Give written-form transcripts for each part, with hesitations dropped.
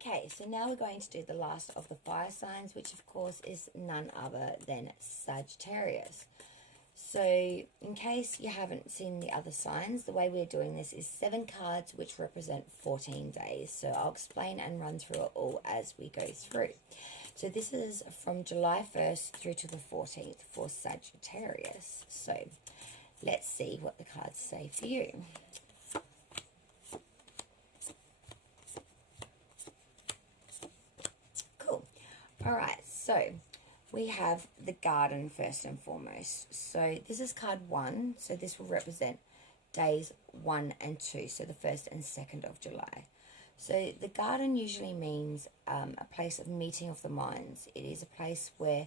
Okay, so now we're going to do the last of the fire signs, which of course is none other than Sagittarius. So in case you haven't seen the other signs, the way we're doing this is 7 cards which represent 14 days. So I'll explain and run through it all as we go through. So this is from July 1st through to the 14th for Sagittarius. So let's see what the cards say for you. Cool. All right, so we have the garden first and foremost. So this is card 1. So this will represent days 1 and 2. So the 1st and 2nd of July. So the garden usually means a place of meeting of the minds. It is a place where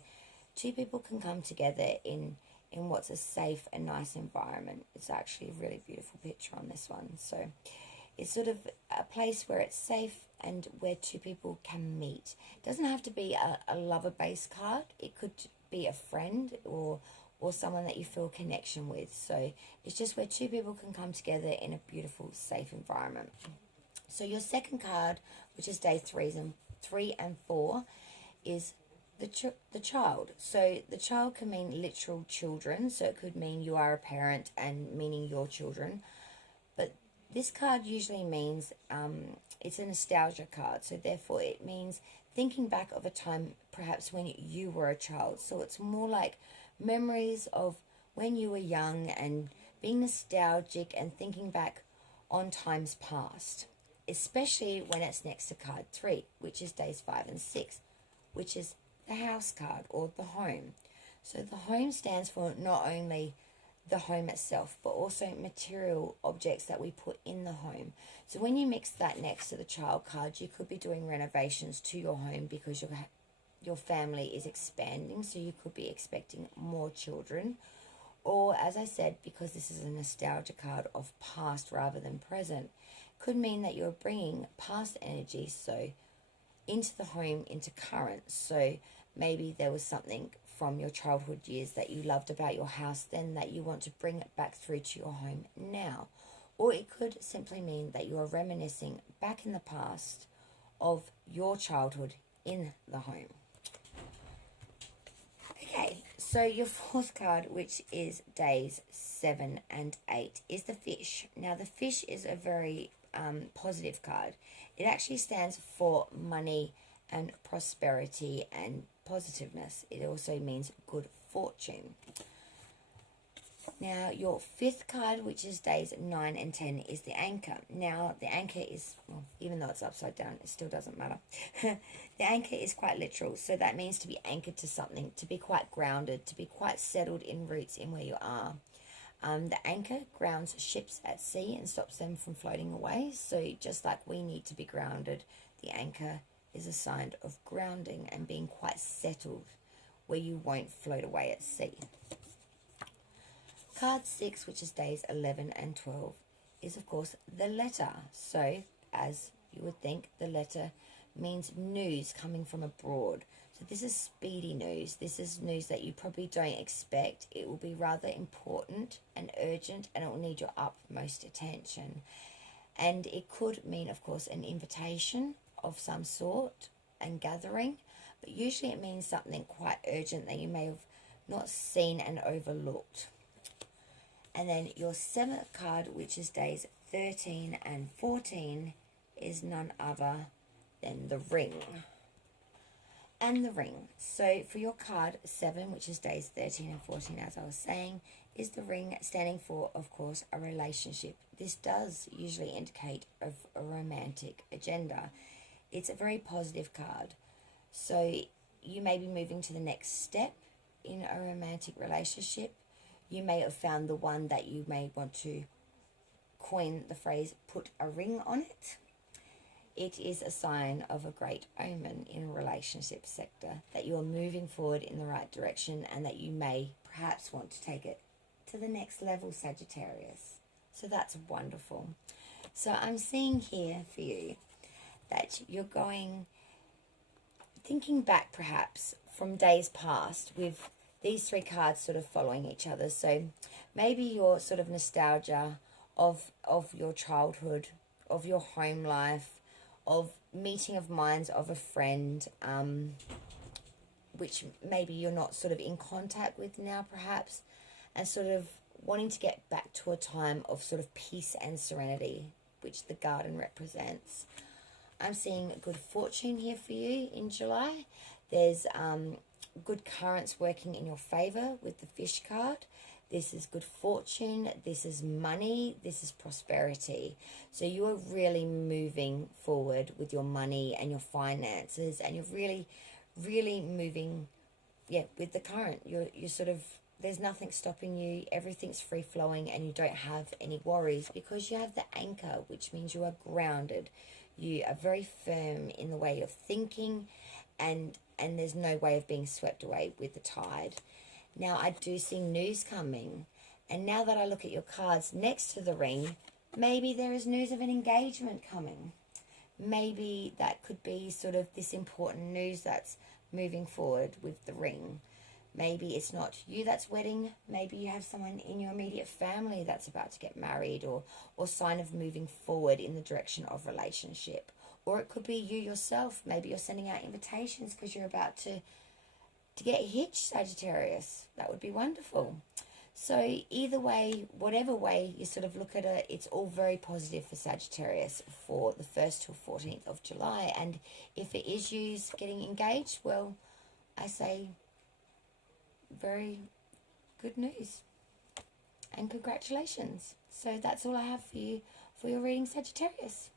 two people can come together in what's a safe and nice environment. It's actually a really beautiful picture on this one. So it's sort of a place where it's safe and where two people can meet. It doesn't have to be a lover-based card. It could be a friend or someone that you feel connection with. So it's just where two people can come together in a beautiful, safe environment. So your second card, which is day 3 and 4, is the child. So the child can mean literal children. So it could mean you are a parent and meaning your children. But this card usually means it's a nostalgia card. So therefore it means thinking back of a time perhaps when you were a child. So it's more like memories of when you were young and being nostalgic and thinking back on times past. Especially when it's next to card 3, which is days 5 and 6, which is the house card or the home. So the home stands for not only the home itself, but also material objects that we put in the home. So when you mix that next to the child card, you could be doing renovations to your home because your family is expanding, so you could be expecting more children. Or, as I said, because this is a nostalgia card of past rather than present, could mean that you're bringing past energy so into the home, into current. So maybe there was something from your childhood years that you loved about your house then that you want to bring it back through to your home now. Or it could simply mean that you are reminiscing back in the past of your childhood in the home. Okay, so your fourth card, which is days 7 and 8, is the fish. Now the fish is a very positive card. It actually stands for money and prosperity and positiveness. It also means good fortune. Now your fifth card, which is days 9 and 10, is the anchor. Now the anchor is, well, even though it's upside down, it still doesn't matter. The anchor is quite literal, so that means to be anchored to something, to be quite grounded, to be quite settled in roots in where you are. The anchor grounds ships at sea and stops them from floating away. So just like we need to be grounded, the anchor is a sign of grounding and being quite settled where you won't float away at sea. Card 6, which is days 11 and 12, is of course the letter. So as you would think, the letter means news coming from abroad. So this is speedy news. This is news that you probably don't expect. It will be rather important and urgent, and it will need your utmost attention. And it could mean, of course, an invitation of some sort and gathering, but usually it means something quite urgent that you may have not seen and overlooked. And then your 7th card, which is days 13 and 14, is none other than the ring. And the ring. So for your card 7, which is days 13 and 14, as I was saying, is the ring, standing for, of course, a relationship. This does usually indicate a romantic agenda. It's a very positive card. So you may be moving to the next step in a romantic relationship. You may have found the one that you may want to coin the phrase, put a ring on it. It is a sign of a great omen in a relationship sector, that you are moving forward in the right direction and that you may perhaps want to take it to the next level, Sagittarius. So that's wonderful. So I'm seeing here for you that you're thinking back perhaps from days past with these 3 cards sort of following each other. So maybe your sort of nostalgia of your childhood, of your home life, of meeting of minds of a friend, which maybe you're not sort of in contact with now perhaps, and sort of wanting to get back to a time of sort of peace and serenity, which the garden represents. I'm seeing good fortune here for you in July. There's good currents working in your favor with the fish card. This is good fortune. This is money. This is prosperity. So you are really moving forward with your money and your finances, and you're really, really moving, with the current. You're sort of, there's nothing stopping you. Everything's free flowing, and you don't have any worries because you have the anchor, which means you are grounded. You are very firm in the way of thinking, and there's no way of being swept away with the tide. Now, I do see news coming, and now that I look at your cards next to the ring, maybe there is news of an engagement coming. Maybe that could be sort of this important news that's moving forward with the ring. Maybe it's not you that's wedding. Maybe you have someone in your immediate family that's about to get married, or sign of moving forward in the direction of relationship. Or it could be you yourself. Maybe you're sending out invitations because you're about to get hitched, Sagittarius. That would be wonderful. So either way, whatever way you sort of look at it, it's all very positive for Sagittarius for the 1st till 14th of July. And if it is you getting engaged, well, I say very good news and congratulations. So that's all I have for you for your reading, Sagittarius.